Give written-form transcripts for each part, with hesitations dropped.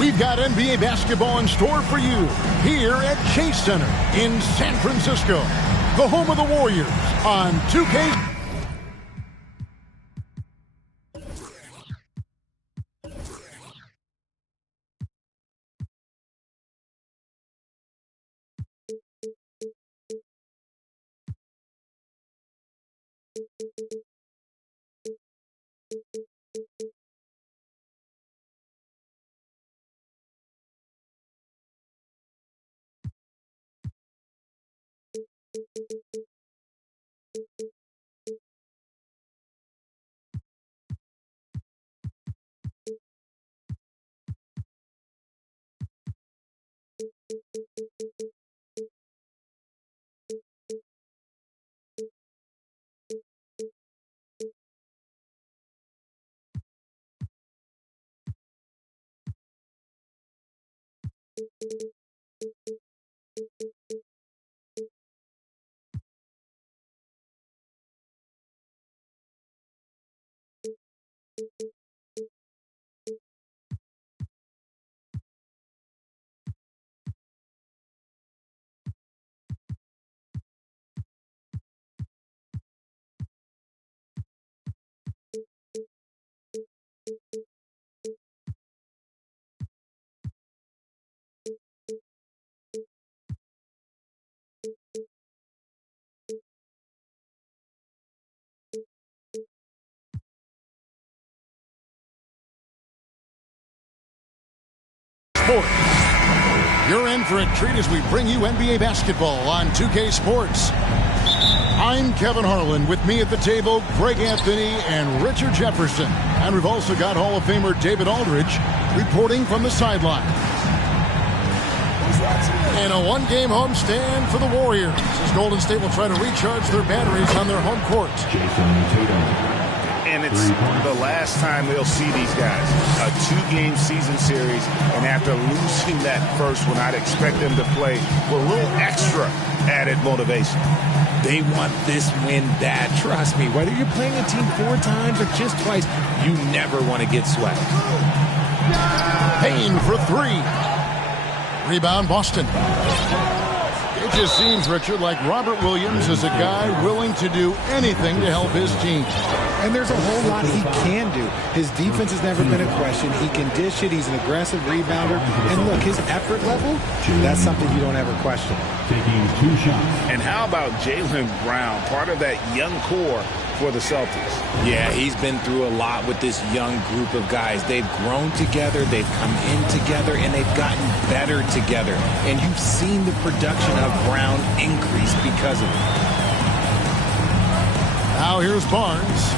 We've got NBA basketball in store for you here at Chase Center in San Francisco, the home of the Warriors on 2K. Sports. You're in for a treat as we bring you NBA basketball on 2K Sports. I'm Kevin Harlan. With me at the table, Greg Anthony and Richard Jefferson. And we've also got Hall of Famer David Aldridge reporting from the sideline. And a one-game homestand for the Warriors as Golden State will try to recharge their batteries on their home court. And it's the last time they'll see these guys. A two-game season series, and after losing that first one, I'd expect them to play with a little extra added motivation. They want this win bad. Trust me, whether you're playing a team 4 times or just twice, you never want to get swept. Payne for 3. Rebound, Boston. It just seems, Richard, like Robert Williams is a guy willing to do anything to help his team. And there's a whole lot he can do. His defense has never been a question. He can dish it. He's an aggressive rebounder. And look, his effort level, that's something you don't ever question. Taking 2 shots. And how about Jaylen Brown, part of that young core for the Celtics? Yeah, he's been through a lot with this young group of guys. They've grown together, they've come in together, and they've gotten better together. And you've seen the production of Brown increase because of it. Now here's Barnes.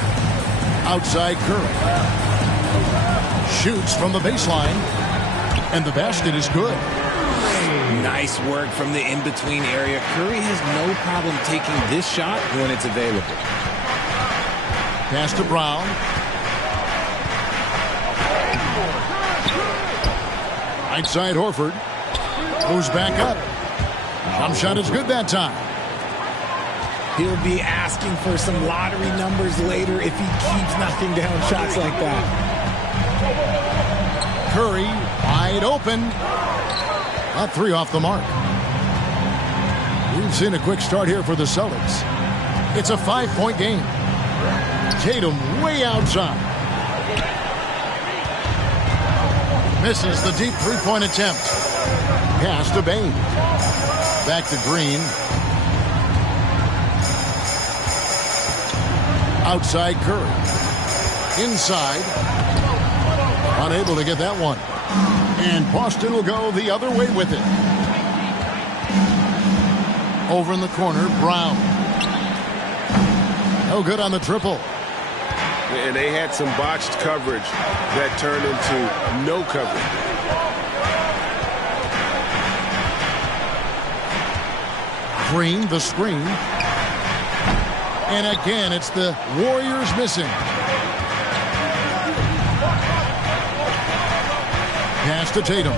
Outside Curry. Shoots from the baseline. And the basket is good. Nice work from the in-between area. Curry has no problem taking this shot when it's available. Pass to Brown. Right side Horford. Moves back up. Jump shot is good that time. He'll be asking for some lottery numbers later if he keeps knocking down shots like that. Curry wide open. Not 3 off the mark. We've seen a quick start here for the Celtics. It's a 5-point game. Tatum way outside. Misses the deep 3-point attempt. Pass to Bane. Back to Green. Outside Curry. Inside. Unable to get that one. And Boston will go the other way with it. Over in the corner, Brown. No good on the triple. And they had some botched coverage that turned into no coverage. Green, the screen. And again, it's the Warriors missing. Pass to Tatum.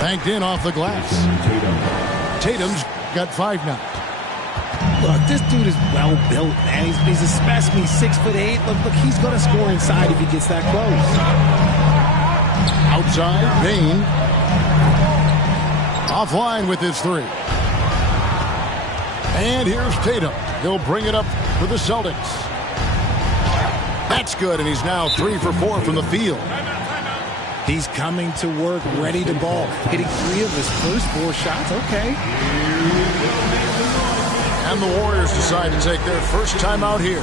Banked in off the glass. Tatum's got 5 now. Look, this dude is well built, man. He's a specimen. He's 6'8". Look, he's going to score inside if he gets that close. Outside, Bane. Offline with his 3. And here's Tatum. He'll bring it up for the Celtics. That's good, and he's now 3 for 4 from the field. He's coming to work, ready to ball. Hitting 3 of his first 4 shots. Okay. And the Warriors decide to take their first time out here.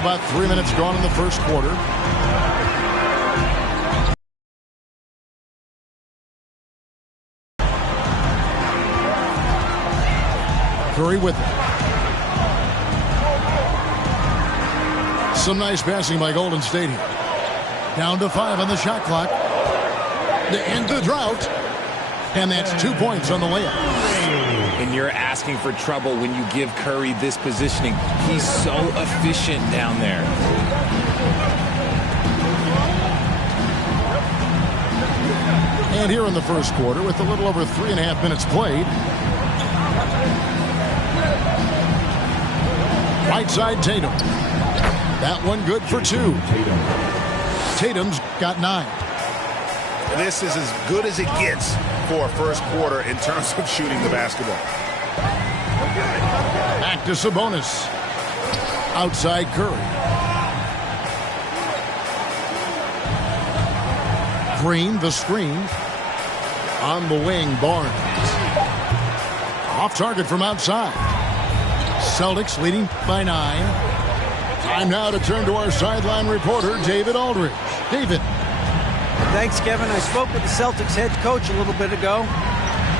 About 3 minutes gone in the first quarter. Curry with it. Some nice passing by Golden State here. Down to 5 on the shot clock. To end the drought. And that's 2 points on the layup. And you're asking for trouble when you give Curry this positioning. He's so efficient down there. And here in the first quarter, with a little over 3.5 minutes played. Right side, Tatum. That one good for 2. Tatum's got 9. This is as good as it gets for a first quarter in terms of shooting the basketball. Back to Sabonis. Outside Curry. Green, the screen. On the wing, Barnes. Off target from outside. Celtics leading by 9. Time now to turn to our sideline reporter, David Aldridge. David. Thanks, Kevin. I spoke with the Celtics head coach a little bit ago.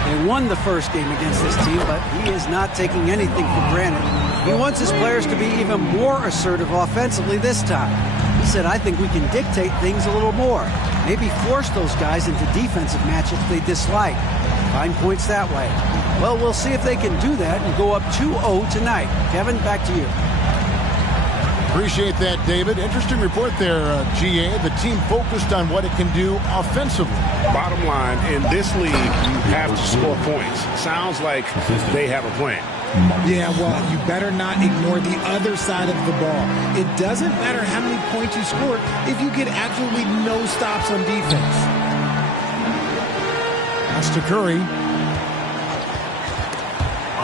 They won the first game against this team, but he is not taking anything for granted. He wants his players to be even more assertive offensively this time. He said, I think we can dictate things a little more. Maybe force those guys into defensive matchups they dislike. Find points that way. Well, we'll see if they can do that and go up 2-0 tonight. Kevin, back to you. Appreciate that, David. Interesting report there, GA. The team focused on what it can do offensively. Bottom line, in this league, you have to score points. Sounds like they have a plan. Yeah, well, you better not ignore the other side of the ball. It doesn't matter how many points you score if you get absolutely no stops on defense. Pass to Curry.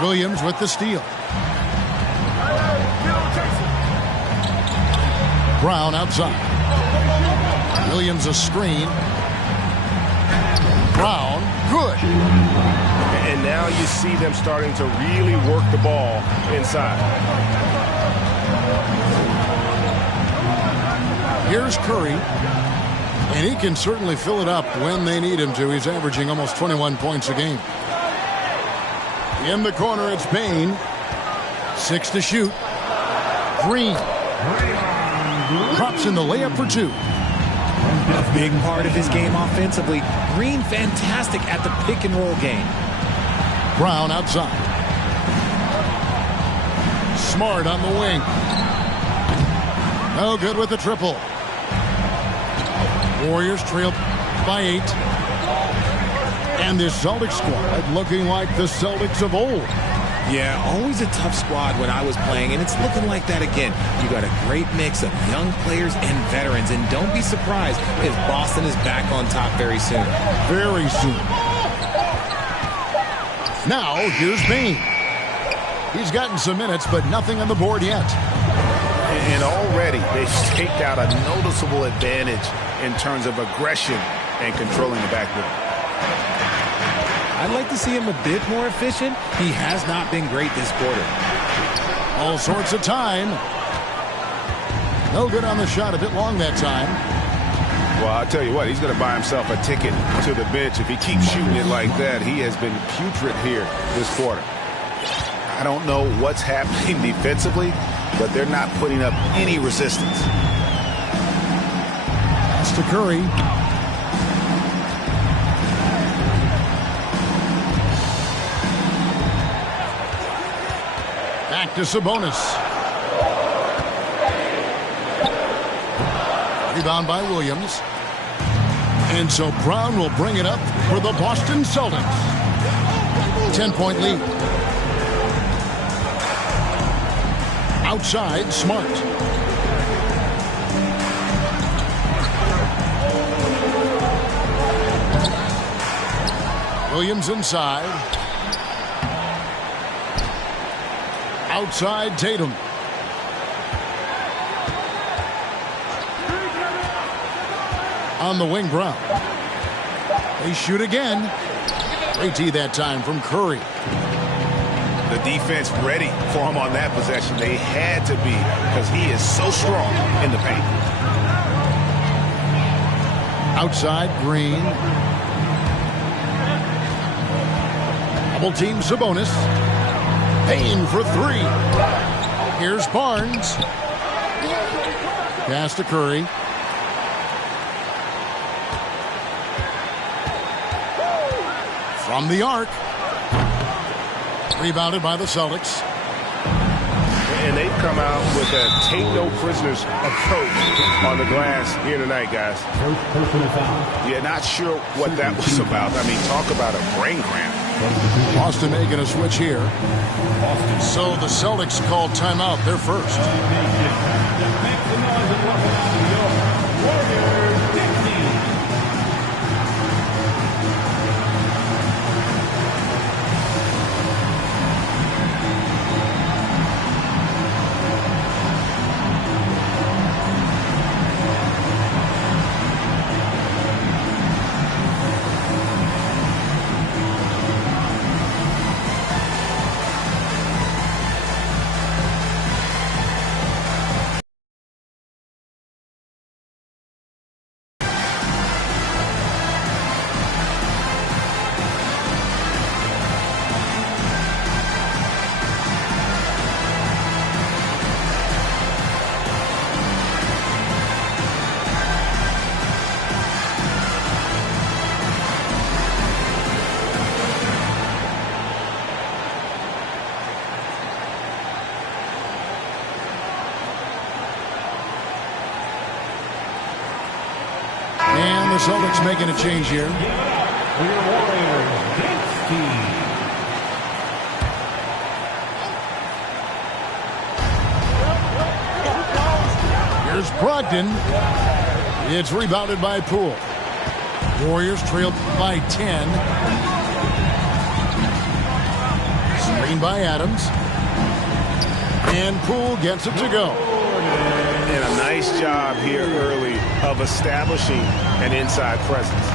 Williams with the steal. Brown outside. Williams a screen. Brown, good. And now you see them starting to really work the ball inside. Here's Curry. And he can certainly fill it up when they need him to. He's averaging almost 21 points a game. In the corner, it's Bane. 6 to shoot. Green. Drops in the layup for 2. A big part of his game offensively. Green fantastic at the pick and roll game. Brown outside. Smart on the wing. No good with the triple. Warriors trail by 8. And this Celtics squad looking like the Celtics of old. Yeah, always a tough squad when I was playing, and it's looking like that again. You got a great mix of young players and veterans, and don't be surprised if Boston is back on top very soon. Very soon. Now, here's Bane. He's gotten some minutes, but nothing on the board yet. And already they've staked out a noticeable advantage in terms of aggression and controlling the backboard. I'd like to see him a bit more efficient. He has not been great this quarter. All sorts of time. No good on the shot. A bit long that time. Well, I'll tell you what, he's going to buy himself a ticket to the bench. If he keeps shooting it like that, he has been putrid here this quarter. I don't know what's happening defensively, but they're not putting up any resistance. Pass to Curry. Back to Sabonis. Rebound by Williams. And so Brown will bring it up for the Boston Celtics. 10-point lead. Outside, Smart. Williams inside. Outside, Tatum. On the wing, Brown. They shoot again. Great tee that time from Curry. The defense ready for him on that possession. They had to be, because he is so strong in the paint. Outside, Green. Double team Sabonis. Payne for three. Here's Barnes. Pass to Curry. From the arc. Rebounded by the Celtics. And they've come out with a take-no-prisoners approach on the glass here tonight, guys. Yeah, not sure what that was about. I mean, talk about a brain cramp. Boston making a switch here. So the Celtics called timeout. They're first. And the Celtics making a change here. Here's Brogdon. It's rebounded by Poole. Warriors trailed by 10. Screen by Adams. And Poole gets it to go. And a nice job here early of establishing an inside presence.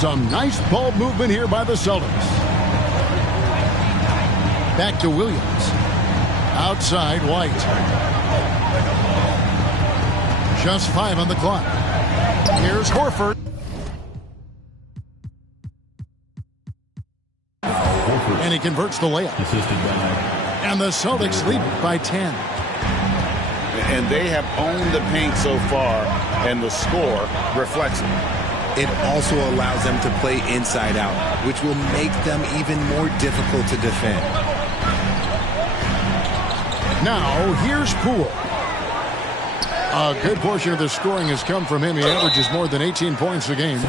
Some nice ball movement here by the Celtics. Back to Williams. Outside, White. Just 5 on the clock. Here's Horford. And he converts the layup. And the Celtics lead by 10. And they have owned the paint so far, and the score reflects it. It also allows them to play inside out, which will make them even more difficult to defend. Now, here's Poole. A good portion of the scoring has come from him. He averages more than 18 points a game.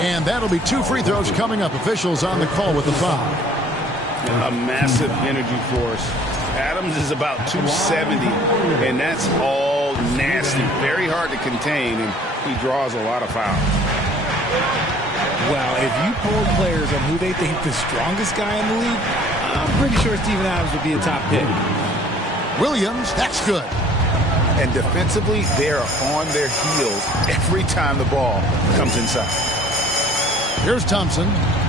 And that'll be 2 free throws coming up. Officials on the call with the foul. A massive energy force. Adams is about 270, and that's all nasty. Very hard to contain, and he draws a lot of fouls. Well, if you poll players on who they think the strongest guy in the league, I'm pretty sure Steven Adams would be a top pick. Williams, that's good. And defensively, they're on their heels every time the ball comes inside. Here's Thompson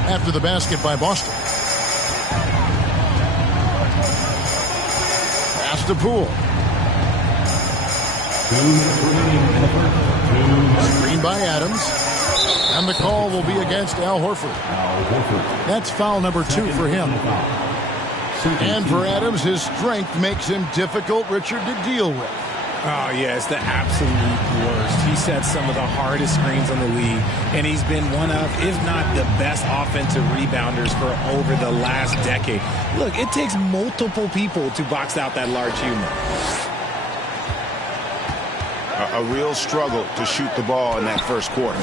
after the basket by Boston. Pass to Poole. Screen by Adams. And the call will be against Al Horford. That's foul number 2 for him. And for Adams, his strength makes him difficult, Richard, to deal with. Oh, yeah, it's the absolute worst. He sets some of the hardest screens on the league, and he's been one of, if not the best offensive rebounders for over the last decade. Look, it takes multiple people to box out that large human. A real struggle to shoot the ball in that first quarter.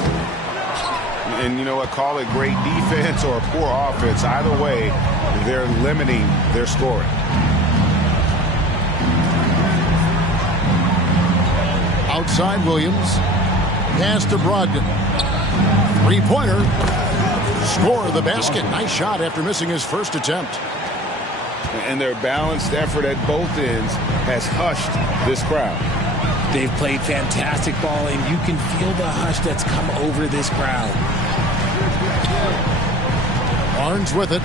And you know what, call it great defense or poor offense. Either way, they're limiting their scoring. Outside Williams. Pass to Brogdon. Three-pointer. Score the basket. Nice shot after missing his first attempt. And their balanced effort at both ends has hushed this crowd. They've played fantastic ball, and you can feel the hush that's come over this crowd. Barnes with it.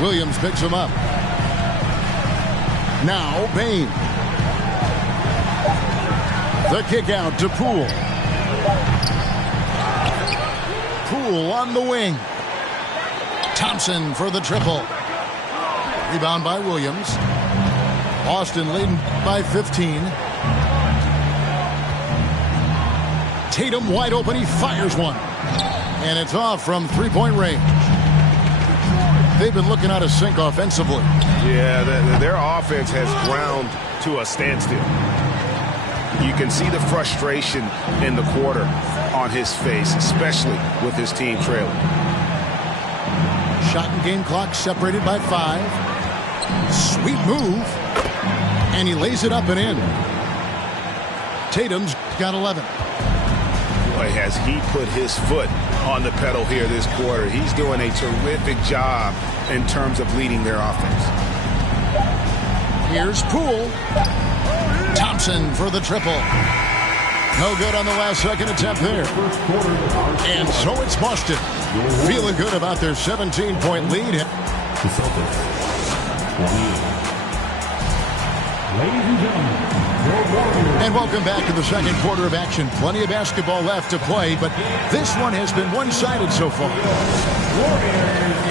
Williams picks him up. Now Bane. The kick out to Poole. Poole on the wing. Thompson for the triple. Rebound by Williams. Boston leading by 15. Tatum wide open. He fires one. And it's off from three-point range. They've been looking out of sync offensively. Yeah, their offense has ground to a standstill. You can see the frustration in the quarter on his face, especially with his team trailing. Shot and game clock separated by 5. Sweet move. And he lays it up and in. Tatum's got 11. Boy, has he put his foot on the pedal here this quarter. He's doing a terrific job in terms of leading their offense. Here's Poole. Thompson for the triple. No good on the last second attempt there. And so it's Boston. Feeling good about their 17-point lead. And welcome back to the second quarter of action. Plenty of basketball left to play, but this one has been one-sided so far.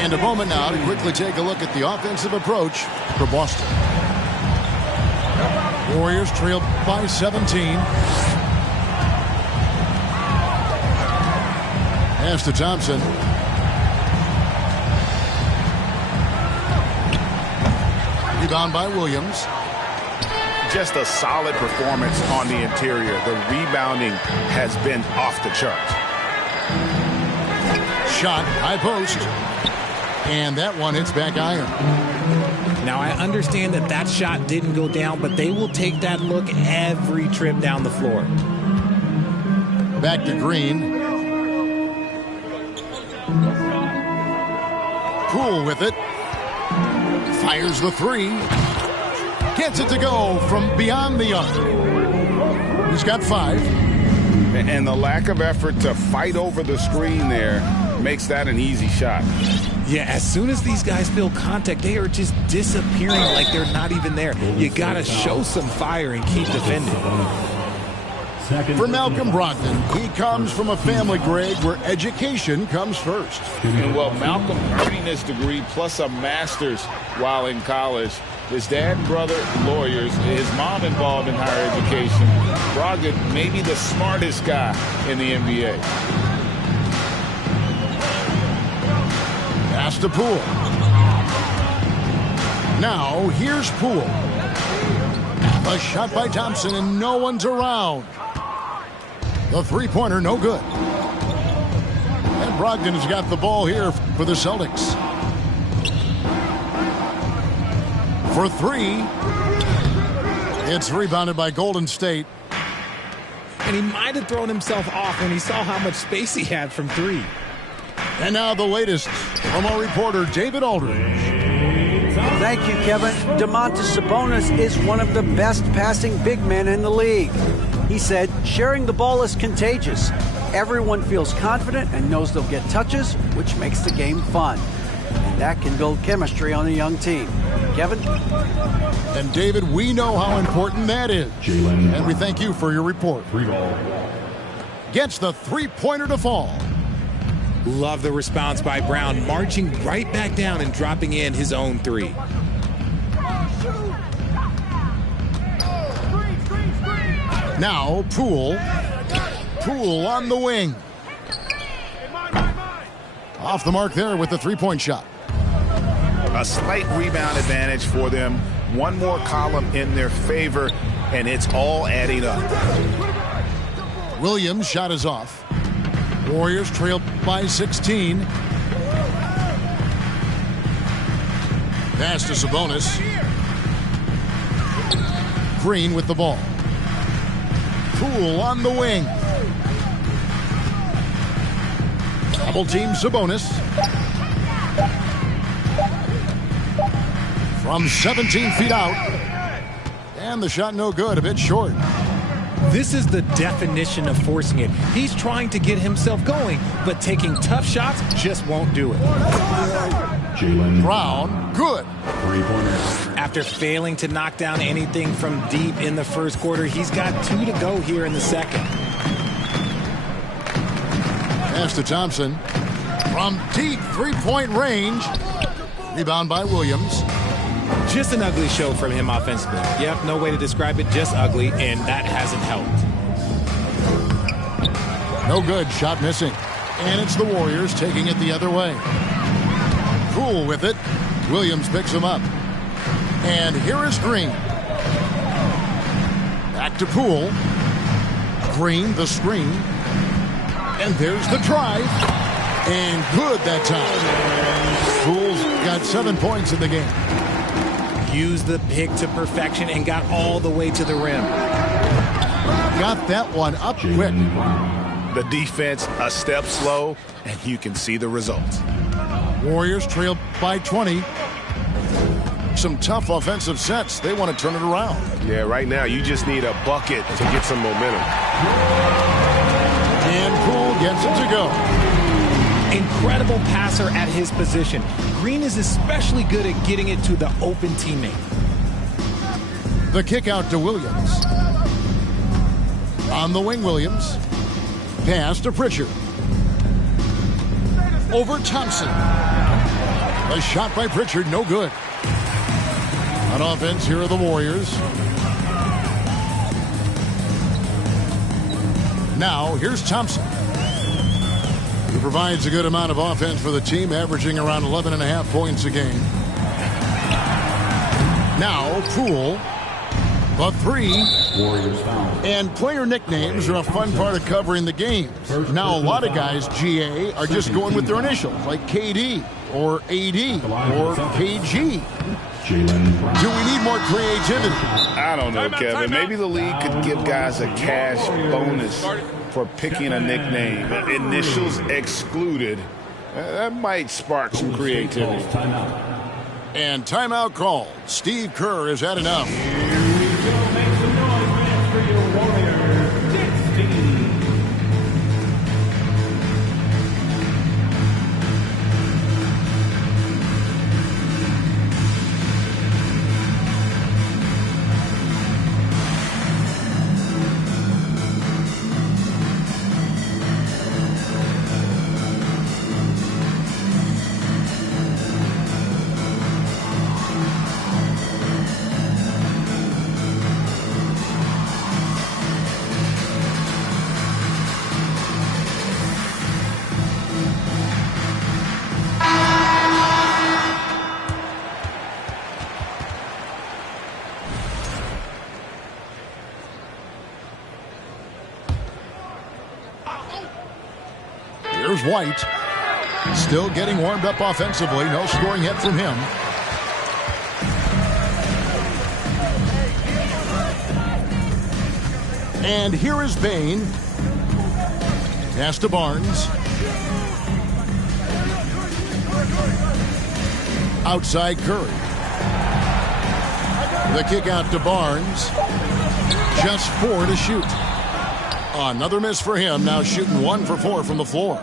And a moment now to quickly take a look at the offensive approach for Boston. Warriors trail by 17. Pass to Thompson. Rebound by Williams. Just a solid performance on the interior. The rebounding has been off the charts. Shot, high post. And that one hits back iron. Now, I understand that that shot didn't go down, but they will take that look every trip down the floor. Back to Green. Poole with it. Fires the three. Gets it to go from beyond the arc. He's got 5. And the lack of effort to fight over the screen there makes that an easy shot. Yeah, as soon as these guys feel contact, they are just disappearing like they're not even there. You got to show some fire and keep defending. For Malcolm Brogdon, he comes from a family, Greg, where education comes first. And well, Malcolm earning his degree plus a master's while in college His dad and brother, lawyers. His mom involved in higher education. Brogdon, maybe the smartest guy in the NBA. Pass to Poole. Now, here's Poole. A shot by Thompson, and no one's around. The three-pointer, no good. And Brogdon has got the ball here for the Celtics. For three. It's rebounded by Golden State. And he might have thrown himself off when he saw how much space he had from three. And now the latest from our reporter, David Aldridge. Thank you, Kevin. Domantas Sabonis is one of the best passing big men in the league. He said, sharing the ball is contagious. Everyone feels confident and knows they'll get touches, which makes the game fun. And that can build chemistry on a young team. Kevin? And David, we know how important that is. And we thank you for your report. Gets the three-pointer to fall. Love the response by Brown, marching right back down and dropping in his own three. Now, Poole. Poole on the wing. Off the mark there with the three-point shot. A slight rebound advantage for them. One more column in their favor, and it's all adding up. Williams' shot is off. Warriors trail by 16. Pass to Sabonis. Green with the ball. Poole on the wing. Double team Sabonis. From 17 feet out. And the shot no good, a bit short. This is the definition of forcing it. He's trying to get himself going, but taking tough shots just won't do it. Brown, good. After failing to knock down anything from deep in the first quarter, he's got 2 to go here in the second. Pass to Thompson. From deep three-point range. Rebound by Williams. Just an ugly show from him offensively. Yep, no way to describe it, just ugly, and that hasn't helped. No good, shot missing. And it's the Warriors taking it the other way. Poole with it. Williams picks him up. And here is Green. Back to Poole. Green, the screen. And there's the drive. And good that time. Poole's got 7 points in the game. Used the pick to perfection and got all the way to the rim. Got that one up quick. The defense a step slow, and you can see the results. Warriors trail by 20. Some tough offensive sets. They want to turn it around. Yeah, right now you just need a bucket to get some momentum. And Poole gets it to go. Incredible passer at his position. Green is especially good at getting it to the open teammate. The kick out to Williams. On the wing, Williams. Pass to Pritchard. Over Thompson. A shot by Pritchard, no good. On offense, here are the Warriors. Now, here's Thompson. He provides a good amount of offense for the team, averaging around 11.5 points a game. Now, Poole. The three. And player nicknames are a fun part of covering the games. Now, a lot of guys, GA, are just going with their initials, like KD or AD or KG. Do we need more creativity? I don't know, Kevin. Maybe the league could give guys a cash bonus for picking a nickname. Initials excluded. That might spark some creativity. And timeout called. Steve Kerr has had enough. Here's White. Still getting warmed up offensively. No scoring yet from him. And here is Bane. Pass to Barnes. Outside Curry. The kick out to Barnes. Just 4 to shoot. Another miss for him. Now shooting 1 for 4 from the floor.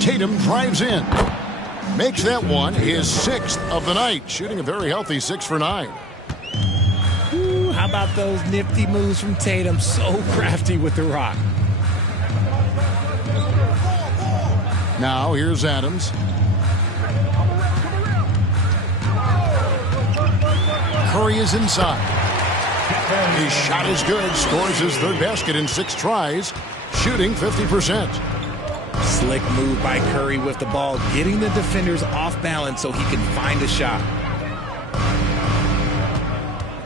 Tatum drives in. Makes that one his 6th of the night. Shooting a very healthy 6 for 9. Ooh, how about those nifty moves from Tatum? So crafty with the rock. Now here's Adams. Curry is inside. His shot is good. Scores his 3rd basket in 6 tries. Shooting 50%. Slick move by Curry with the ball, getting the defenders off balance so he can find a shot.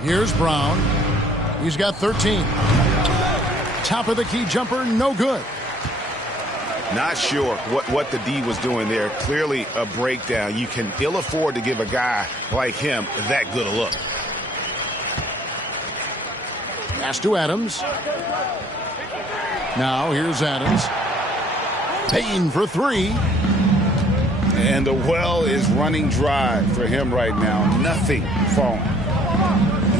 Here's Brown. He's got 13. Top of the key jumper, no good. Not sure what the D was doing there. Clearly a breakdown. You can ill afford to give a guy like him that good a look. Pass to Adams. Now here's Adams. Payne for 3. And the well is running dry for him right now. Nothing falling.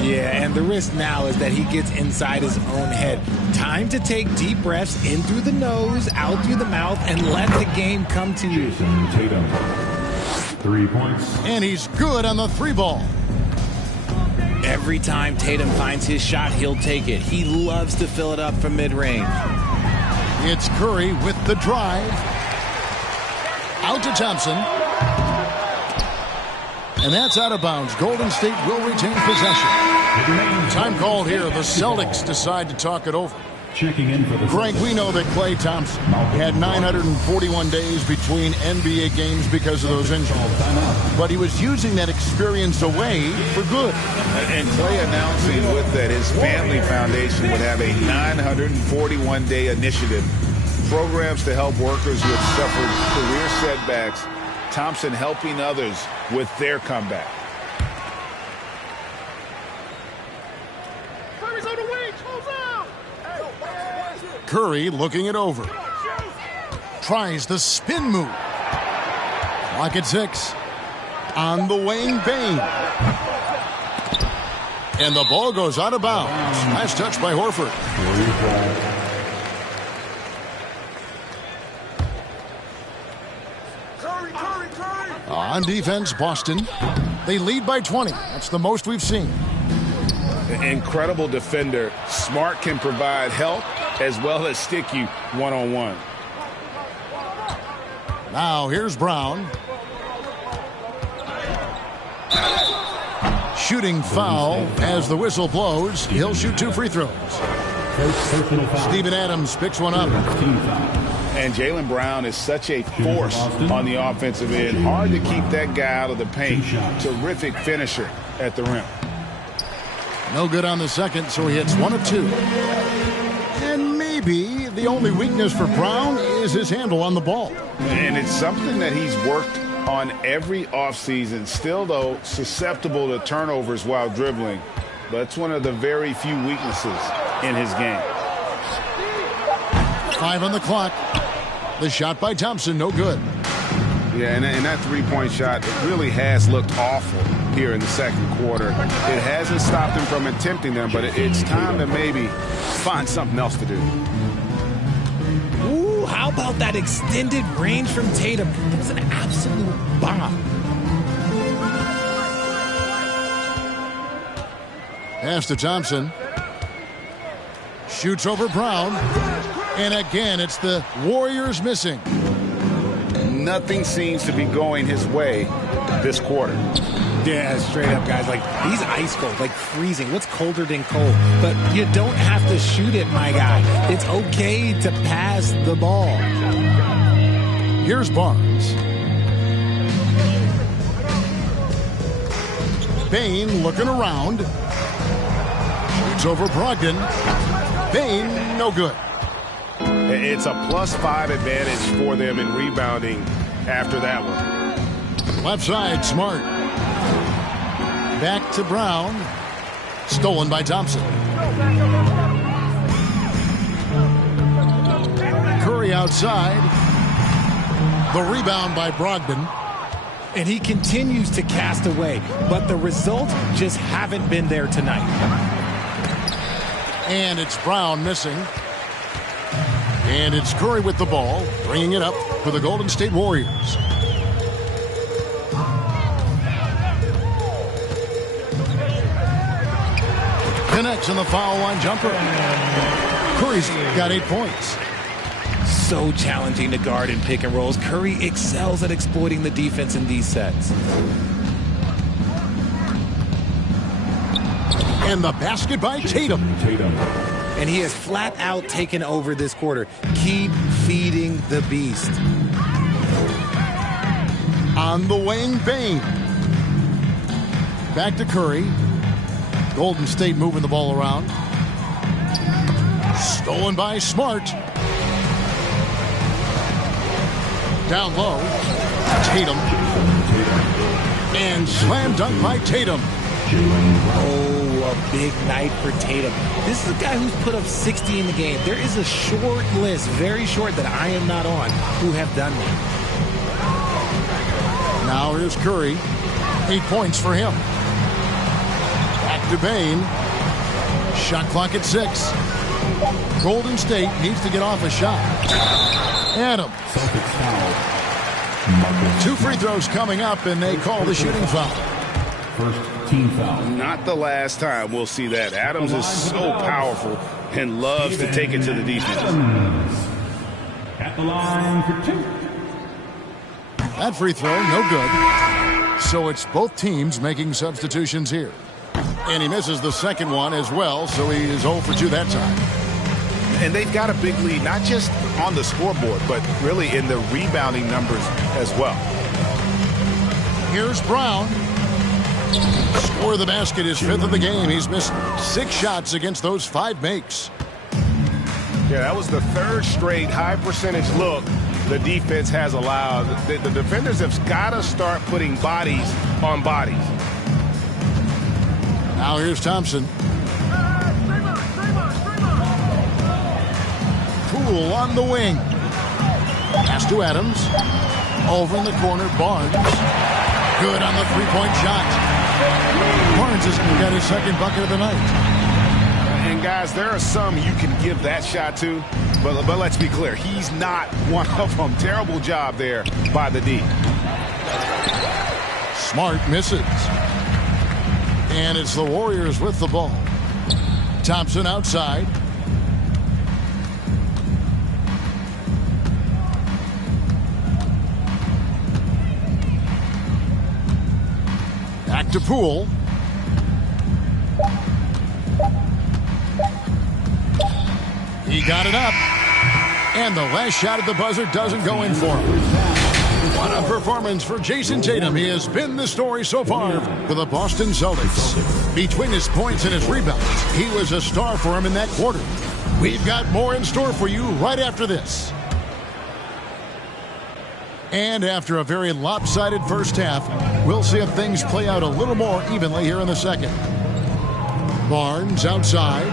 Yeah, and the risk now is that he gets inside his own head. Time to take deep breaths in through the nose, out through the mouth, and let the game come to you. Tatum, 3 points. And he's good on the 3 ball. Every time Tatum finds his shot, he'll take it. He loves to fill it up from mid-range. It's Curry with the drive. Out to Thompson. And that's out of bounds. Golden State will retain possession. Time called here. The Celtics decide to talk it over. Checking in for the Greg, we know that Klay Thompson had 941 days between NBA games because of those injuries. But he was using that experience away for good. And Klay announcing with that his family foundation would have a 941-day initiative. Programs to help workers who have suffered career setbacks. Thompson helping others with their comeback. Curry looking it over. Tries the spin move. Clock at 6. On the wing, Bane. And the ball goes out of bounds. Last touch by Horford. On defense, Boston. They lead by 20. That's the most we've seen. Incredible defender. Smart can provide help as well as stick you one-on-one. Now here's Brown. Shooting foul as the whistle blows. He'll shoot 2 free throws. Steven Adams picks one up. And Jaylen Brown is such a force on the offensive end. Hard to keep that guy out of the paint. Terrific finisher at the rim. No good on the second, so he hits 1 of 2. And maybe the only weakness for Brown is his handle on the ball. And it's something that he's worked on every offseason. Still, though, susceptible to turnovers while dribbling. But it's one of the very few weaknesses in his game. 5 on the clock. The shot by Thompson, no good. Yeah, and that three-point shot, it really has looked awful here in the second quarter. It hasn't stopped him from attempting them, but it's time to maybe find something else to do. Ooh, how about that extended range from Tatum? That was an absolute bomb. Pass to Thompson. Shoots over Brown. And again, it's the Warriors missing. Nothing seems to be going his way this quarter. Yeah, straight up, guys. Like, he's ice cold, like freezing. What's colder than cold? But you don't have to shoot it, my guy. It's okay to pass the ball. Here's Barnes. Bane looking around. Shoots over Brogdon. Bane, no good. It's a +5 advantage for them in rebounding after that one. Left side, Smart. Back to Brown. Stolen by Thompson. Curry outside. The rebound by Brogdon. And he continues to cast away, but the results just haven't been there tonight. And it's Brown missing. And it's Curry with the ball, bringing it up for the Golden State Warriors. Connects on the foul line jumper. Curry's got 8 points. So challenging to guard in pick and rolls. Curry excels at exploiting the defense in these sets. And the basket by Tatum. And he has flat out taken over this quarter. Keep feeding the beast. On the wing, Bane. Back to Curry. Golden State moving the ball around. Stolen by Smart. Down low. Tatum. And slam dunk by Tatum. Oh, a big night for Tatum. This is a guy who's put up 60 in the game. There is a short list, very short, that I am not on, who have done that. Now here's Curry. 8 points for him. Back to Bane. Shot clock at 6. Golden State needs to get off a shot. Adams. 2 free throws coming up, and they call the shooting foul. First team foul. Not the last time we'll see that. Adams is so powerful and loves to take it to the defense. At the line for 2. That free throw, no good. So it's both teams making substitutions here. And he misses the second one as well, so he is 0 for 2 that time. And they've got a big lead, not just on the scoreboard, but really in the rebounding numbers as well. Here's Brown. Score of the basket is 5th of the game. He's missed 6 shots against those 5 makes. Yeah, that was the 3rd straight high percentage look the defense has allowed. The defenders have got to start putting bodies on bodies. Now here's Thompson. Poole on the wing. Pass to Adams. Over in the corner, Barnes. Good on the 3-point shot. Barnes has got his 2nd bucket of the night. And guys, there are some you can give that shot to, but let's be clear, he's not one of them. Terrible job there by the D. Smart misses. And it's the Warriors with the ball. Thompson outside. Back to Poole. He got it up. And the last shot at the buzzer doesn't go in for him. What a performance for Jason Tatum. He has been the story so far for the Boston Celtics. Between his points and his rebounds, he was a star for him in that quarter. We've got more in store for you right after this. And after a very lopsided first half, we'll see if things play out a little more evenly here in the second. Barnes outside.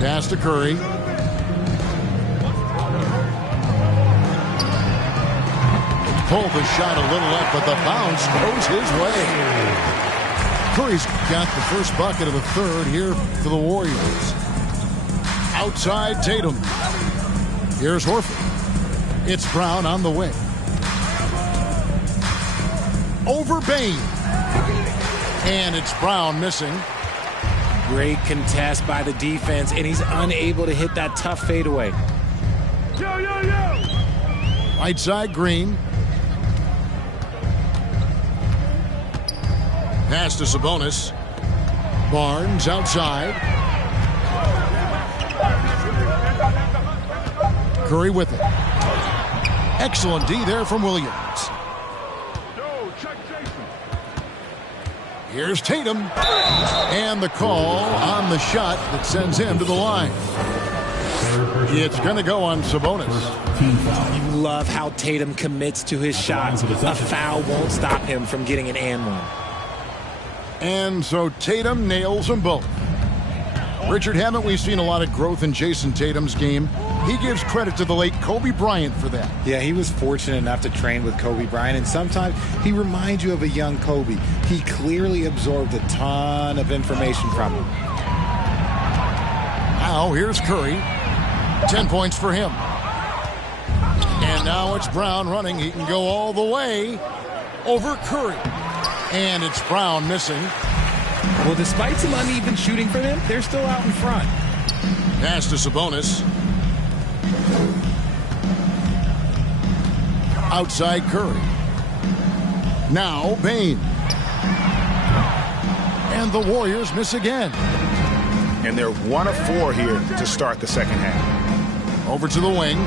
Pass to Curry. Pulled the shot a little up, but the bounce goes his way. Curry's got the first bucket of the 3rd here for the Warriors. Outside Tatum. Here's Horford. It's Brown on the wing. Over Bane. And it's Brown missing. Great contest by the defense, and he's unable to hit that tough fadeaway. Right side Green. Pass to Sabonis. Barnes outside. Curry with it. Excellent D there from Williams. Here's Tatum. And the call on the shot that sends him to the line. It's going to go on Sabonis. You love how Tatum commits to his shots. A foul won't stop him from getting an and one. And so Tatum nails them both. Richard, haven't we seen a lot of growth in Jason Tatum's game? He gives credit to the late Kobe Bryant for that. Yeah, he was fortunate enough to train with Kobe Bryant, and sometimes he reminds you of a young Kobe. He clearly absorbed a ton of information from him. Now here's Curry. 10 points for him. And now it's Brown running. He can go all the way over Curry. And it's Brown missing. Well, despite some uneven shooting for them, they're still out in front. Pass to Sabonis. Outside Curry. Now Bane. And the Warriors miss again. And they're 1 of 4 here to start the second half. Over to the wing.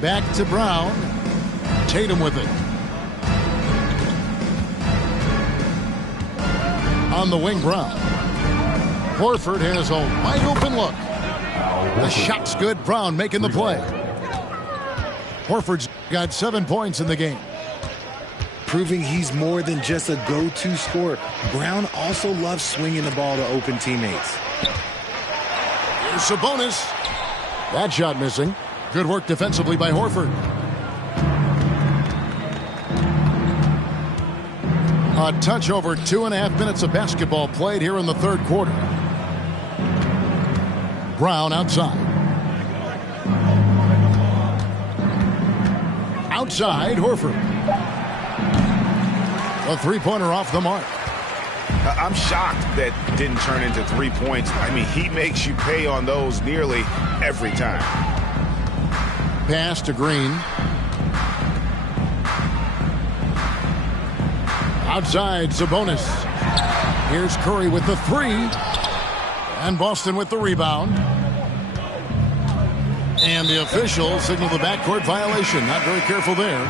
Back to Brown. Tatum with it. On the wing, Brown. Horford has a wide open look. The shot's good. Brown making the play. Horford's got 7 points in the game. Proving he's more than just a go-to scorer. Brown also loves swinging the ball to open teammates. Here's Sabonis. That shot missing. Good work defensively by Horford. A touch over 2.5 minutes of basketball played here in the third quarter. Brown outside. Outside, Horford. A three-pointer off the mark. I'm shocked that didn't turn into 3 points. I mean, he makes you pay on those nearly every time. Pass to Green. Outside, Sabonis. Here's Curry with the three. And Boston with the rebound. And the official signaled the backcourt violation. Not very careful there.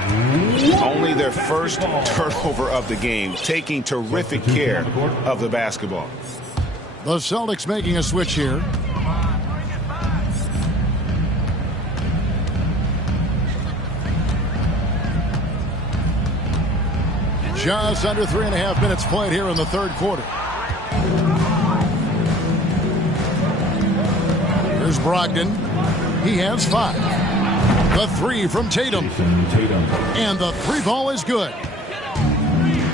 Only their first turnover of the game, taking terrific care of the basketball. The Celtics making a switch here. Just under 3.5 minutes played here in the third quarter. Here's Brogdon. He has 5. The three from Tatum. And the three ball is good.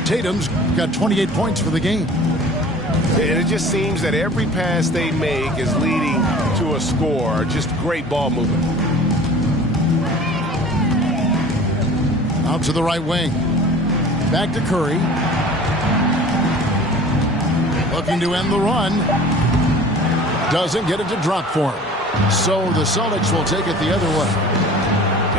Tatum's got 28 points for the game. And it just seems that every pass they make is leading to a score. Just great ball movement. Out to the right wing. Back to Curry. Looking to end the run. Doesn't get it to drop for him. So the Celtics will take it the other way.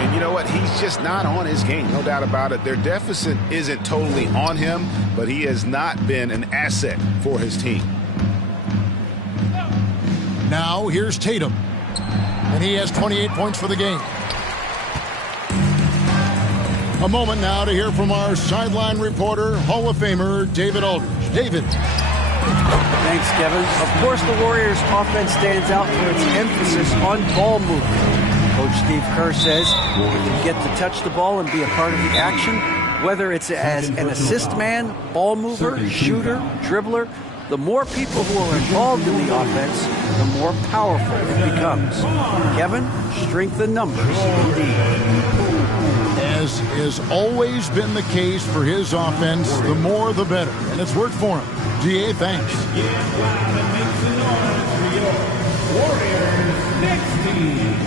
And you know what? He's just not on his game. No doubt about it. Their deficit isn't totally on him, but he has not been an asset for his team. Now here's Tatum. And he has 28 points for the game. A moment now to hear from our sideline reporter, Hall of Famer David Aldridge. David. Thanks, Kevin. Of course, the Warriors' offense stands out for its emphasis on ball movement. Coach Steve Kerr says you can get to touch the ball and be a part of the action, whether it's as an assist man, ball mover, shooter, dribbler. The more people who are involved in the offense, the more powerful it becomes. Kevin, strength in numbers indeed. As has always been the case for his offense, the more the better. And it's worked for him. DA, thanks. Warriors next team.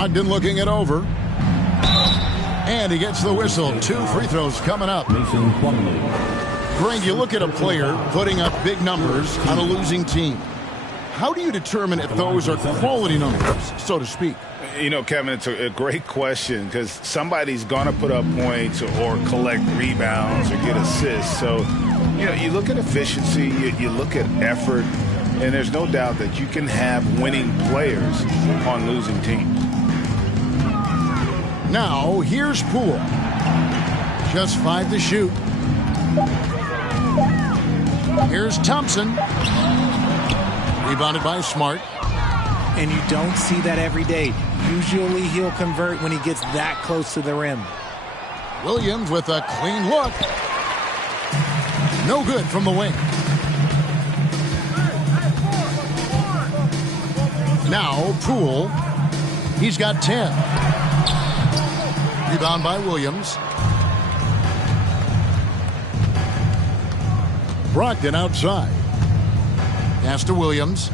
Brogdon looking it over. And he gets the whistle. 2 free throws coming up. Mason Plumlee. Greg, you look at a player putting up big numbers on a losing team. How do you determine if those are quality numbers, so to speak? You know, Kevin, it's a great question because somebody's going to put up points or collect rebounds or get assists. So, you know, you look at efficiency, you look at effort, and there's no doubt that you can have winning players on losing teams. Now, here's Poole. Just 5 to shoot. Here's Thompson. Rebounded by Smart. And you don't see that every day. Usually he'll convert when he gets that close to the rim. Williams with a clean look. No good from the wing. Now Poole. He's got 10. Rebound by Williams. Brogdon outside. Pass to Williams.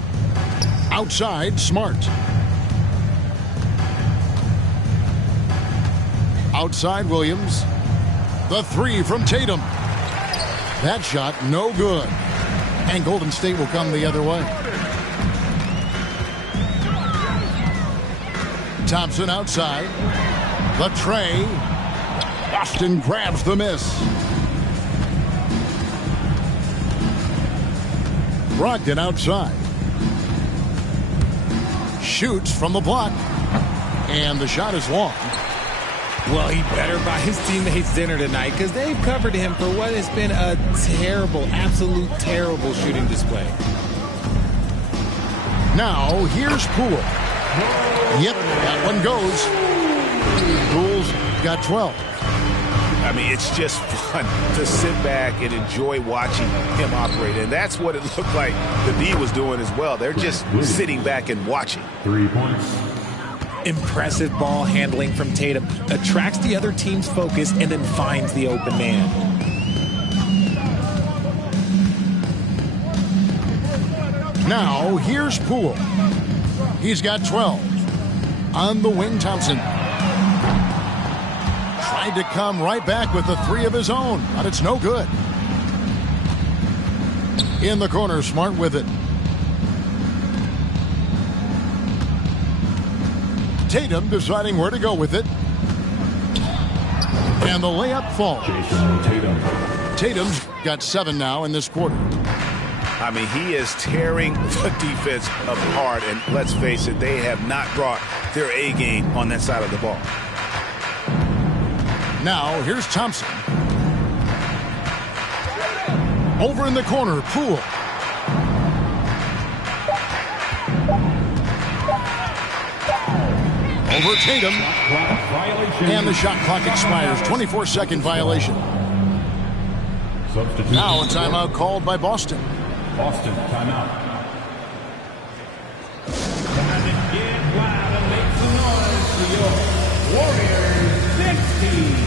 Outside, Smart. Outside, Williams. The 3 from Tatum. That shot, no good. And Golden State will come the other way. Thompson outside. The tray. Boston grabs the miss. Brogdon outside. Shoots from the block. And the shot is long. Well, he better buy his teammates dinner tonight because they've covered him for what has been a terrible, absolute terrible shooting display. Now, here's Poole. Yep, that one goes. Poole's got 12. I mean, it's just fun to sit back and enjoy watching him operate. And that's what it looked like the D was doing as well. They're just sitting back and watching. 3 points. Impressive ball handling from Tatum. Attracts the other team's focus and then finds the open man. Now, here's Poole. He's got 12. On the wing, Thompson. Tried to come right back with the 3 of his own, but it's no good. In the corner, Smart with it. Tatum deciding where to go with it. And the layup falls. Jason Tatum. Tatum's got 7 now in this quarter. I mean, he is tearing the defense apart. And let's face it, they have not brought their A game on that side of the ball. Now, here's Thompson. Over in the corner, Poole. Over Tatum. And the shot clock expires. 24-second violation. Substitution. Now a timeout called by Boston. Boston, timeout. Time to get loud and make some noise for your Warriors 16.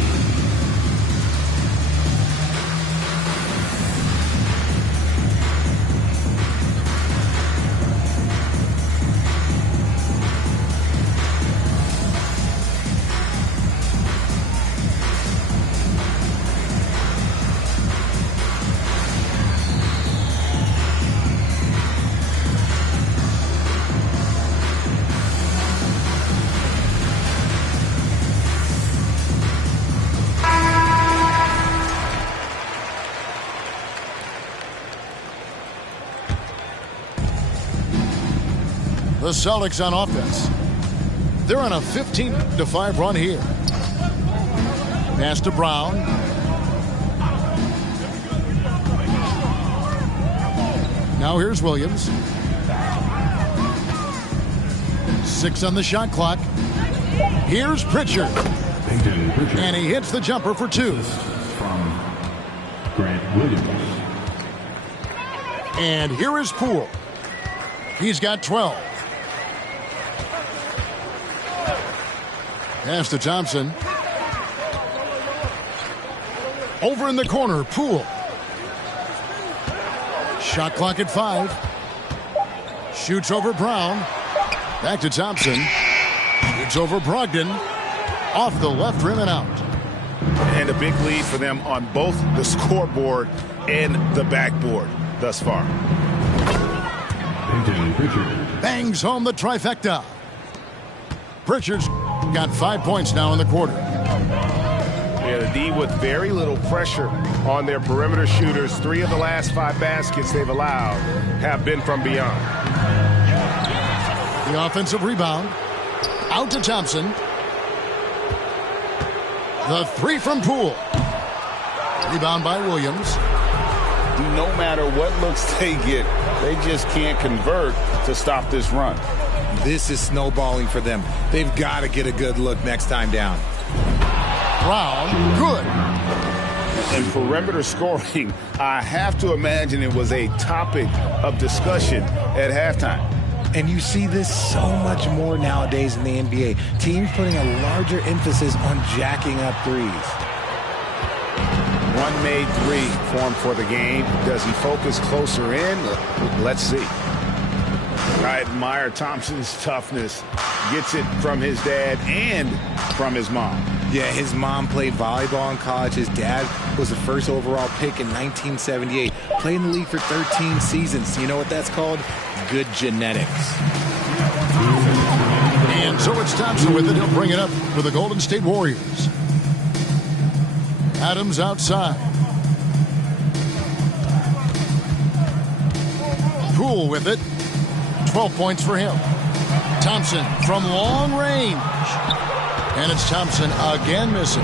The Celtics on offense. They're on a 15-5 run here. Pass to Brown. Now here's Williams. 6 on the shot clock. Here's Pritchard. Peyton Pritchard. And he hits the jumper for 2. From Grant Williams. And here is Poole. He's got 12. Pass to Thompson. Over in the corner, Poole. Shot clock at 5. Shoots over Brown. Back to Thompson. It's over Brogdon. Off the left rim and out. And a big lead for them on both the scoreboard and the backboard thus far. Bangs home the trifecta. Pritchard's got 5 points now in the quarter. Yeah, the D with very little pressure on their perimeter shooters. 3 of the last 5 baskets they've allowed have been from beyond. The offensive rebound. Out to Thompson. The 3 from Poole. Rebound by Williams. No matter what looks they get, they just can't convert to stop this run. This is snowballing for them. They've got to get a good look next time down. Brown, good. And perimeter scoring, I have to imagine it was a topic of discussion at halftime. And you see this so much more nowadays in the NBA. Teams putting a larger emphasis on jacking up threes. One made 3 formed for the game. Does he focus closer in? Let's see. I admire Thompson's toughness. Gets it from his dad and from his mom. Yeah, his mom played volleyball in college. His dad was the first overall pick in 1978. Played in the league for 13 seasons. You know what that's called? Good genetics. And so it's Thompson with it. He'll bring it up for the Golden State Warriors. Adams outside. Poole with it. 12 points for him. Thompson from long range. And it's Thompson again missing.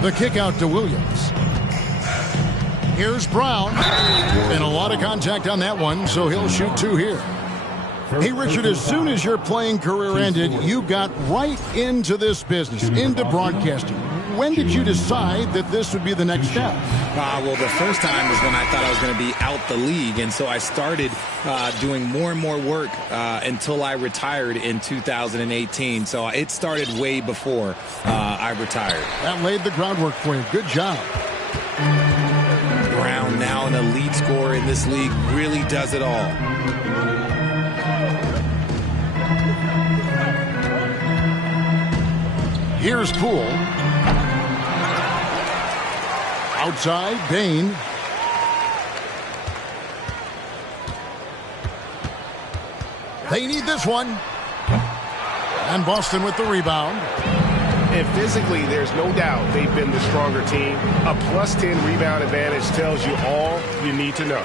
The kick out to Williams. Here's Brown. And a lot of contact on that one, so he'll shoot 2 here. Hey, Richard, as soon as your playing career ended, you got right into this business, into broadcasting. When did you decide that this would be the next step? Well, the first time was when I thought I was going to be out the league, and so I started doing more and more work until I retired in 2018. So it started way before I retired. That laid the groundwork for you. Good job. Brown, now an elite scorer in this league, really does it all. Here's Poole. Outside, Bain. They need this one. And Boston with the rebound. And physically, there's no doubt they've been the stronger team. A +10 rebound advantage tells you all you need to know.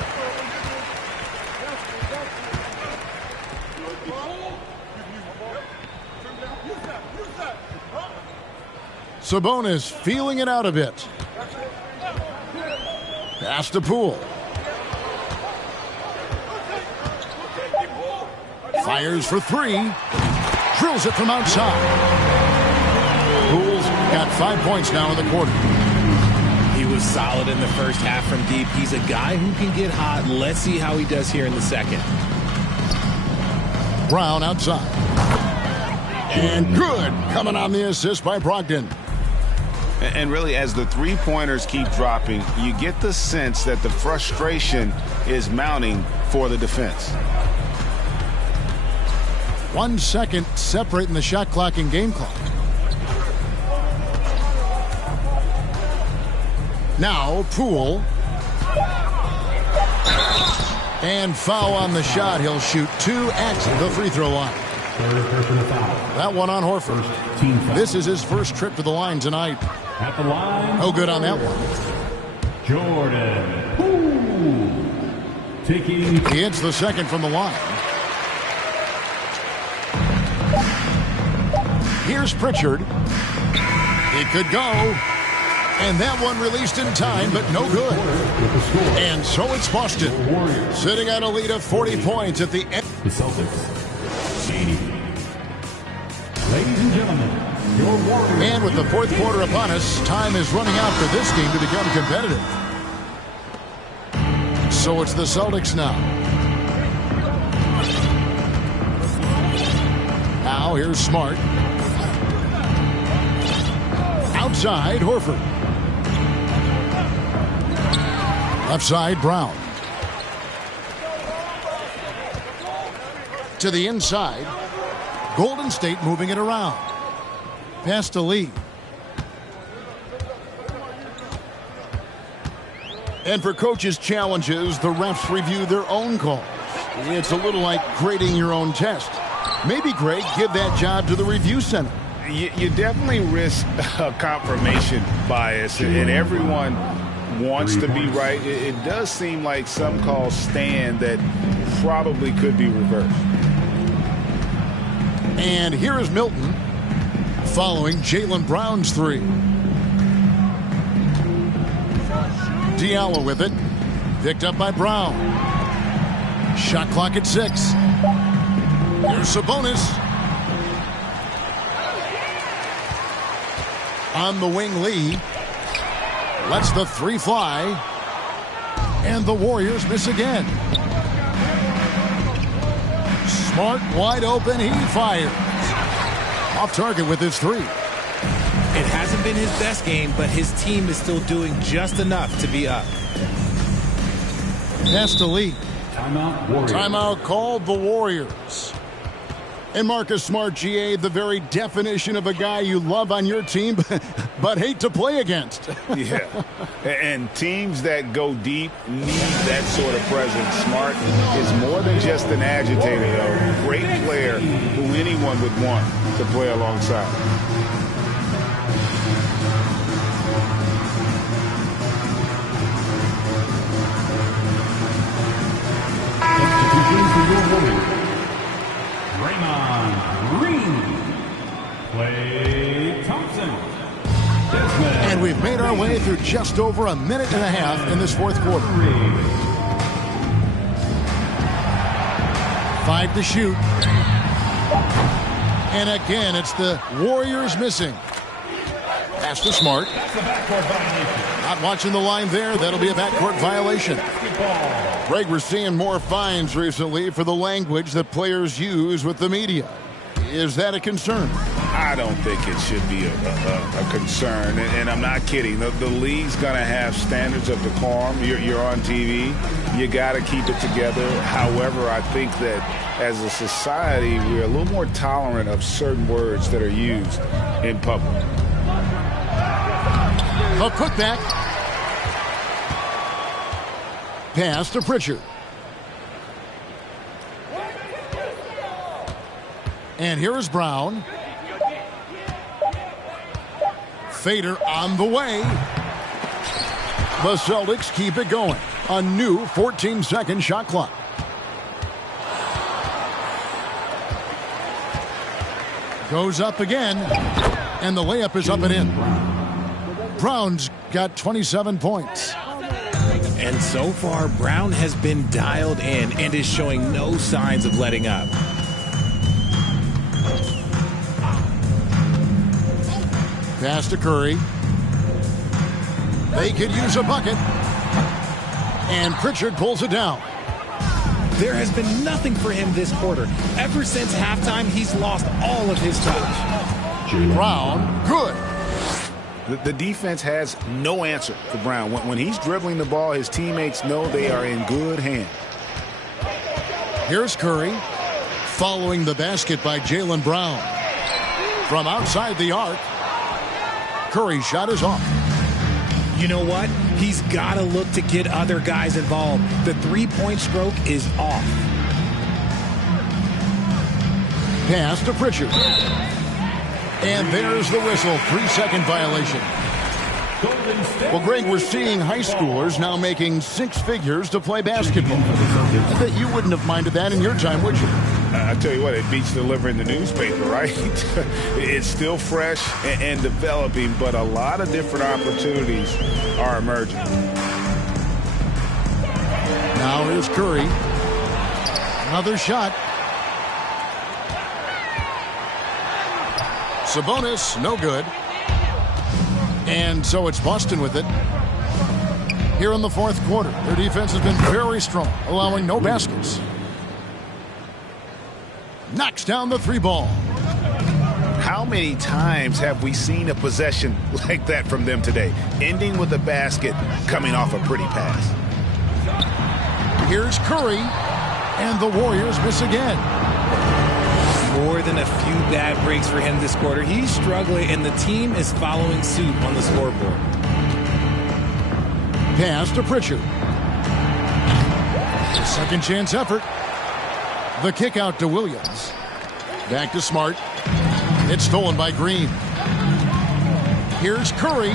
Sabonis feeling it out a bit. Pass to Poole. Fires for 3. Drills it from outside. Poole's got 5 points now in the quarter. He was solid in the first half from deep. He's a guy who can get hot. Let's see how he does here in the second. Brown outside. And good. Coming on the assist by Brogdon. And really, as the three-pointers keep dropping, you get the sense that the frustration is mounting for the defense. 1 second separating the shot clock and game clock. Now, Poole. And foul on the shot. He'll shoot 2 at the free throw line. That one on Horford. This is his first trip to the line tonight. At the line. No good on that one. Jordan Poole. Taking. He hits the second from the line. Here's Pritchard. It could go. And that one released in time, but no good. And so it's Boston, sitting at a lead of 40 points at the end. The Celtics. Ladies and gentlemen, your Warriors. And with the fourth quarter upon us, time is running out for this game to become competitive. So it's the Celtics now. Now here's Smart. Outside, Horford. Left side, Brown. to the inside. Golden State moving it around. Pass to Lee. And for coaches' challenges, the refs review their own calls. It's a little like grading your own test. Maybe, Greg, give that job to the review center. You definitely risk a confirmation bias, and everyone wants to be right. It does seem like some calls stand that probably could be reversed. And here is Milton following Jaylen Brown's three. Diallo with it. Picked up by Brown. Shot clock at 6. Here's Sabonis. On the wing, Lee. Lets the three fly. And the Warriors miss again. Smart wide open. He fires. Off target with his three. It hasn't been his best game, but his team is still doing just enough to be up. Pass to Lee. Timeout, Warriors. Timeout called the Warriors. And Marcus Smart, GA, the very definition of a guy you love on your team, but hate to play against. Yeah, and teams that go deep need that sort of presence. Smart is more than just an agitator, though. Great player who anyone would want to play alongside. Draymond Green. Klay Thompson. Desmond. And we've made our way through just over a minute and a half in this fourth quarter. 5 to shoot. And again, it's the Warriors missing. Pass to Smart. Not watching the line there. That'll be a backcourt violation. Greg, we're seeing more fines recently for the language that players use with the media. Is that a concern? I don't think it should be a concern, and I'm not kidding. The league's going to have standards of decorum. You're on TV. You got to keep it together. However, I think that as a society, we're a little more tolerant of certain words that are used in public. A putback. Pass to Pritchard. And here is Brown. Fader on the way. The Celtics keep it going. A new 14-second shot clock. Goes up again. And the layup is up and in. Brown's got 27 points. And so far, Brown has been dialed in and is showing no signs of letting up. Pass to Curry. They could use a bucket. And Pritchard pulls it down. There has been nothing for him this quarter. Ever since halftime, he's lost all of his touch. Brown, good. The defense has no answer for Brown. When he's dribbling the ball, his teammates know they are in good hands. Here's Curry. Following the basket by Jaylen Brown. From outside the arc. Curry's shot is off. You know what? He's got to look to get other guys involved. The three-point stroke is off. Pass to Pritchard. And there's the whistle. 3-second violation. Well, Greg, we're seeing high schoolers now making 6 figures to play basketball. I bet you wouldn't have minded that in your time, would you? I tell you what, it beats delivering the newspaper, right? It's still fresh and developing, but a lot of different opportunities are emerging. Now here's Curry. Another shot. Sabonis, no good. And so it's Boston with it. Here in the fourth quarter, their defense has been very strong, allowing no baskets. Knocks down the 3 ball. How many times have we seen a possession like that from them today, ending with a basket coming off a pretty pass? Here's Curry, and the Warriors miss again. More than a few bad breaks for him this quarter. He's struggling, and the team is following suit on the scoreboard. Pass to Pritchard. A second chance effort. The kick out to Williams. Back to Smart. It's stolen by Green. Here's Curry.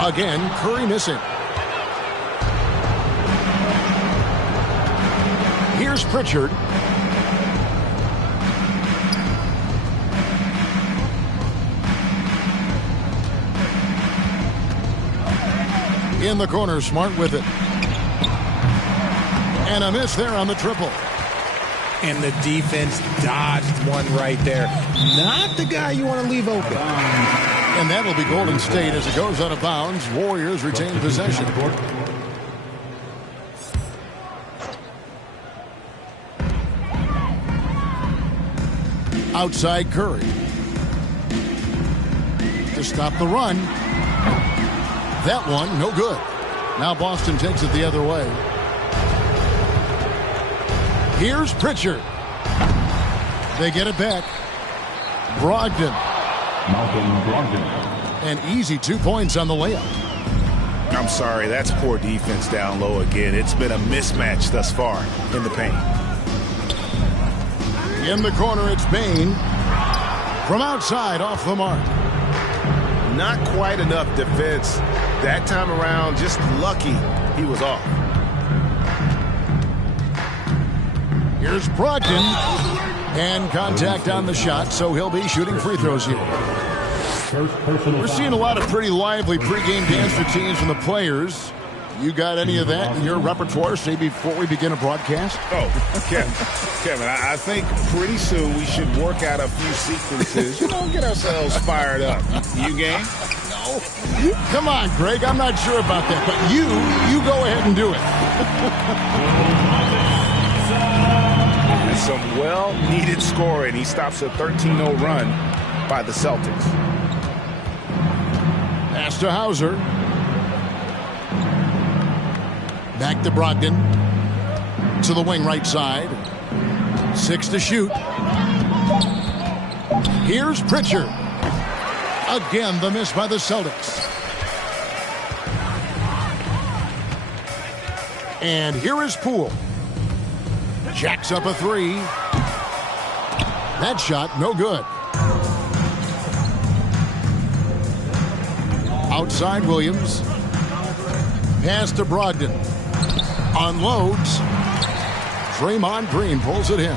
Again, Curry missing. Here's Pritchard. In the corner, Smart with it. And a miss there on the triple. And the defense dodged one right there. Not the guy you want to leave open. And that'll be Golden State as it goes out of bounds. Warriors retain possession. Outside Curry. To stop the run. That one, no good. Now Boston takes it the other way. Here's Pritchard. They get it back. Brogdon. Malcolm Brogdon. An easy 2 points on the layup. I'm sorry, that's poor defense down low again. It's been a mismatch thus far in the paint. In the corner, it's Bane. From outside, off the mark. Not quite enough defense. That time around, just lucky he was off. Here's Brogdon. And contact on the shot, so he'll be shooting free throws here. We're seeing a lot of pretty lively pregame dance routines from the players. You got any of that in your repertoire, say, before we begin a broadcast? Oh, Kevin, I think pretty soon we should work out a few sequences. Get ourselves fired up. You game? No. Come on, Greg. I'm not sure about that, but you go ahead and do it. And some well-needed scoring. He stops a 13-0 run by the Celtics. Pass to Hauser. Back to Brogdon. To the wing right side. 6 to shoot. Here's Pritchard. Again, the miss by the Celtics. And here is Poole. Jacks up a 3. That shot, no good. Outside Williams. Pass to Brogdon. Unloads. Draymond Green pulls it in.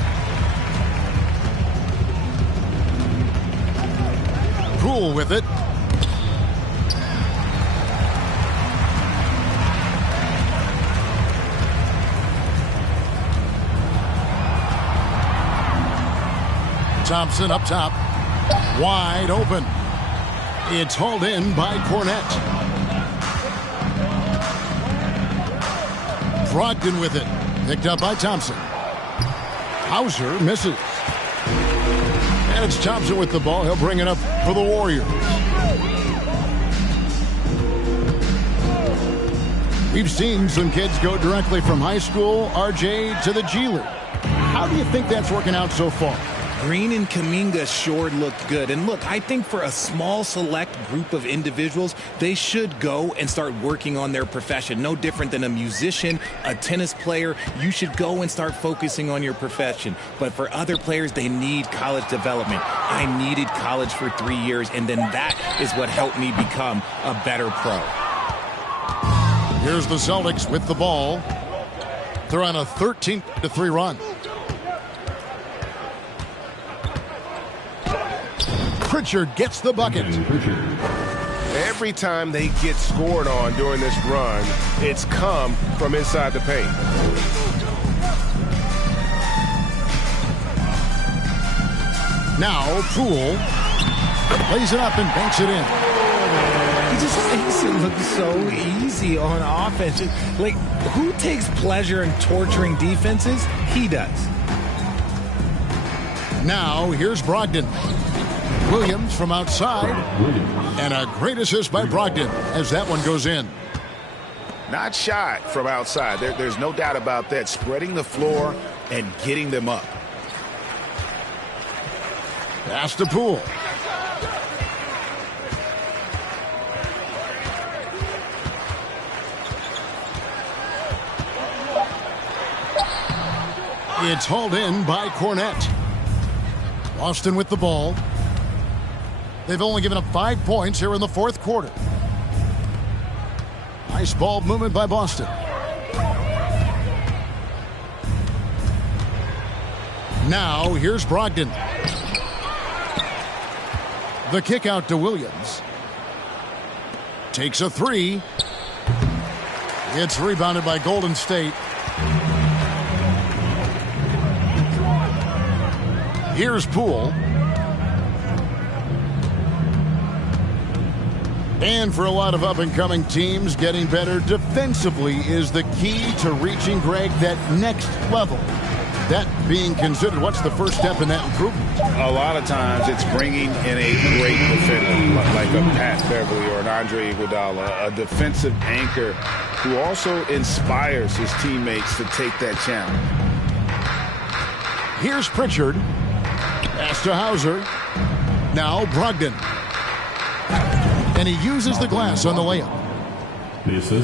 Poole with it. Thompson up top. Wide open. It's hauled in by Cornette. Brogdon with it. Picked up by Thompson. Hauser misses. And it's Thompson with the ball. He'll bring it up for the Warriors. We've seen some kids go directly from high school, RJ, to the G League. How do you think that's working out so far? Green and Kuminga sure looked good. And look, I think for a small select group of individuals, they should go and start working on their profession. No different than a musician, a tennis player. You should go and start focusing on your profession. But for other players, they need college development. I needed college for 3 years, and then that is what helped me become a better pro. Here's the Celtics with the ball. They're on a 13-3 run. Pritchard gets the bucket. Every time they get scored on during this run, it's come from inside the paint. Now Poole lays it up and banks it in. He just makes it look so easy on offense. Like, who takes pleasure in torturing defenses? He does. Now here's Brogdon. Williams from outside. And a great assist by Brogdon as that one goes in. Not shot from outside. There's no doubt about that. Spreading the floor and getting them up. Pass to Poole. It's hauled in by Cornette. Boston with the ball. They've only given up 5 points here in the fourth quarter. Nice ball movement by Boston. Now, here's Brogdon. The kick out to Williams. Takes a three. It's rebounded by Golden State. Here's Poole. And for a lot of up-and-coming teams, getting better defensively is the key to reaching, Greg, that next level. That being considered, what's the first step in that improvement? A lot of times it's bringing in a great defender like a Pat Beverly or an Andre Iguodala, a defensive anchor who also inspires his teammates to take that challenge. Here's Pritchard. Pass to Hauser. Now Brogdon. And he uses the glass on the layup.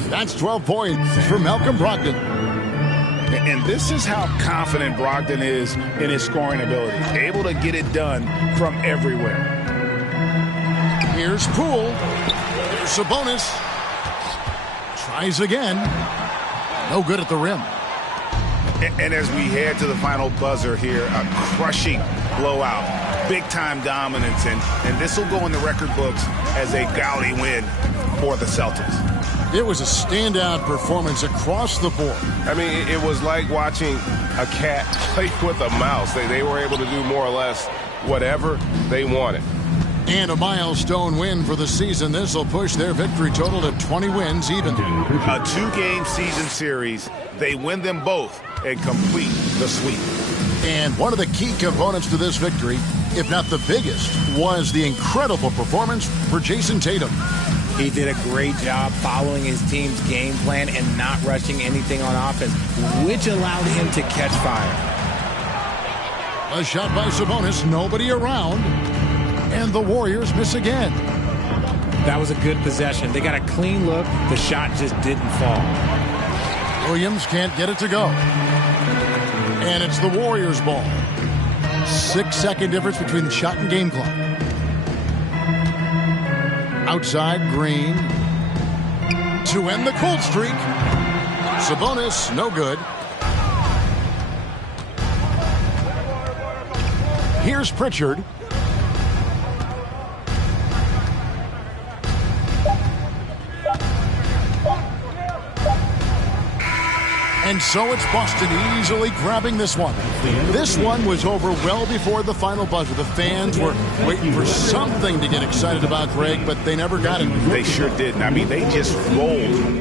That's 12 points for Malcolm Brogdon. And this is how confident Brogdon is in his scoring ability. Able to get it done from everywhere. Here's Poole. Here's Sabonis. Tries again. No good at the rim. And as we head to the final buzzer here, a crushing blowout. Big-time dominance. And this will go in the record books as a gaudy win for the Celtics. It was a standout performance across the board. I mean, it was like watching a cat play with a mouse. They were able to do more or less whatever they wanted. And a milestone win for the season. This will push their victory total to 20 wins even. A 2-game season series. They win them both and complete the sweep. And one of the key components to this victory, if not the biggest, was the incredible performance for Jason Tatum. He did a great job following his team's game plan and not rushing anything on offense, which allowed him to catch fire. A shot by Sabonis, nobody around, and the Warriors miss again. That was a good possession. They got a clean look. The shot just didn't fall. Williams can't get it to go. And it's the Warriors' ball. 6-second difference between the shot and game clock. Outside, Green. To end the cold streak. Sabonis, no good. Here's Pritchard. And so it's Boston easily grabbing this one. This one was over well before the final buzzer. The fans were waiting for something to get excited about, Greg, but they never got it. They sure didn't. I mean, they just rolled.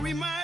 Remind